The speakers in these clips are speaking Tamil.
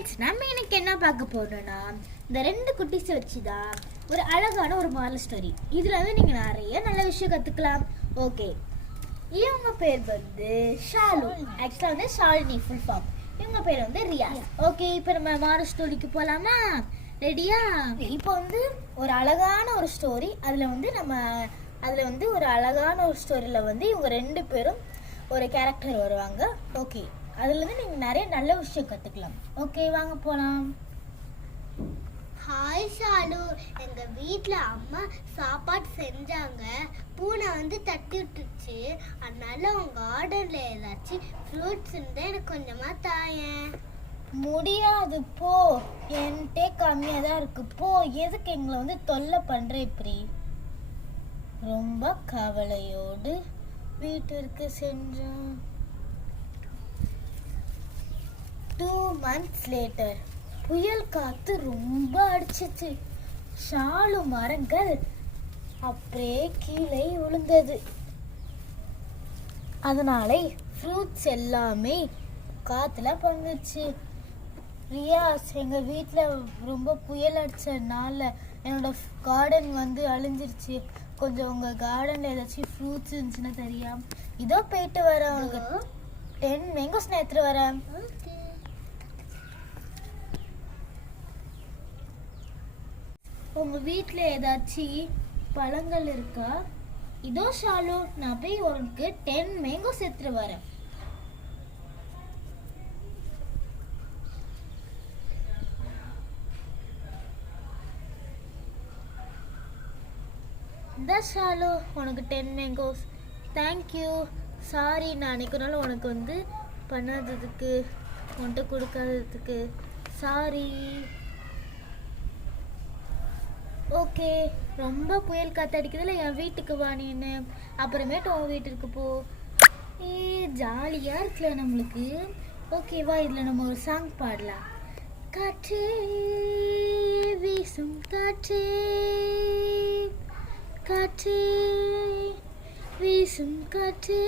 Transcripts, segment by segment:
ஃப்ரெண்ட்ஸ் நம்ம இன்னைக்கு என்ன பார்க்க போறோம்னா இந்த ரெண்டு குட்டீஸை வச்சு தான் ஒரு அழகான ஒரு மாரல் ஸ்டோரி இதில் வந்து நீங்கள் நிறைய நல்ல விஷயம் கற்றுக்கலாம் ஓகே இவங்க பேர் வந்து ஷாலு. ஆக்சுவலாக வந்து ஷாலினி ஃபுல் ஃபார்ம் இவங்க பேர் வந்து ரியாஸ். ஓகே இப்போ நம்ம மாரல் ஸ்டோரிக்கு போகலாமா ரெடியா இப்போ வந்து ஒரு அழகான ஒரு ஸ்டோரி அதில் வந்து நம்ம அதில் வந்து ஒரு அழகான ஒரு ஸ்டோரியில் வந்து இவங்க ரெண்டு பேரும் ஒரு கேரக்டர் வருவாங்க. ஓகே அதுலேருந்து நீங்கள் நிறைய நல்ல விஷயம் கற்றுக்கலாம் ஓகே வாங்க போகலாம் ஹாய் ஷாலு எங்க வீட்ல அம்மா சாப்பாடு செஞ்சாங்க. பூனை வந்து தட்டி விட்டுச்சு அதனால உங்க கார்டன்ல ஏதாச்சும் ஃப்ரூட்ஸ் இருந்தா எனக்கு கொஞ்சமா தாயேன் முடியாது போ. என்கிட்ட கம்மியாக தான் இருக்கு. போ. எதுக்கு எங்களை வந்து தொல்லை பண்ணுற இப்படி? ரொம்ப கவலையோடு வீட்டிற்கு சென்றோம். மந்த்ஸ் லேட்டர் புயல் காத்து ரொம்ப அடிச்சிச்சு. ஷாலு மரங்கள் அப்படியே கீழே விழுந்தது. அதனாலே ஃப்ரூட்ஸ் எல்லாமே காத்துல பங்குச்சு ரியாஸ் எங்கள் வீட்டில் ரொம்ப புயல் அடிச்சதுனால என்னோட கார்டன் வந்து அழிஞ்சிருச்சு. கொஞ்சம் உங்கள் கார்டனில் ஏதாச்சும் ஃப்ரூட்ஸ் இருந்துச்சுன்னா தெரியா இதோ போயிட்டு வரேன். உனக்கு டென் மேங்கோஸ் நான் எடுத்துட்டு வரேன். உங்கள் வீட்டில் ஏதாச்சும் பழங்கள் இருக்கா? இதோ ஷாலு நான் போய் உனக்கு டென் மேங்கோஸ் எடுத்துட்டு வரேன். இந்த ஷாலு உனக்கு டென் மேங்கோஸ் தேங்க்யூ சாரி நான் அன்னைக்கு உனக்கு வந்து பண்ணாததுக்கு உன்கிட்ட கொடுக்காததுக்கு. சாரி ஓகே ரொம்ப புயல் காத்தடிக்குதுல என் வீட்டுக்கு வா நீன்னு அப்புறமேட்டு உன் வீட்டுக்கு போ. ஏ ஜாலியாக இருக்குல்ல நம்மளுக்கு. ஓகேவா இதில் நம்ம ஒரு சாங் பாடலாம். காற்றே வீசும் காற்றே. காற்றே வீசும் காற்றே.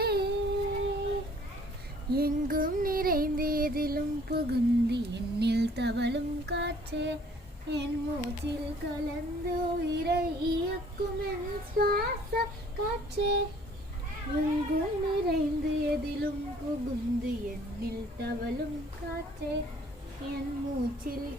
எங்கும் நிறைந்து எதிலும் புகுந்து என்னில் தவழும் காற்றே. என் மூச்சில் கலந்து உயிரை இயக்கும் என் சுவாச காற்றே. எங்கும் நிறைந்து எதிலும் புகுந்து என்னில் தவளும் காற்றே. என் மூச்சில்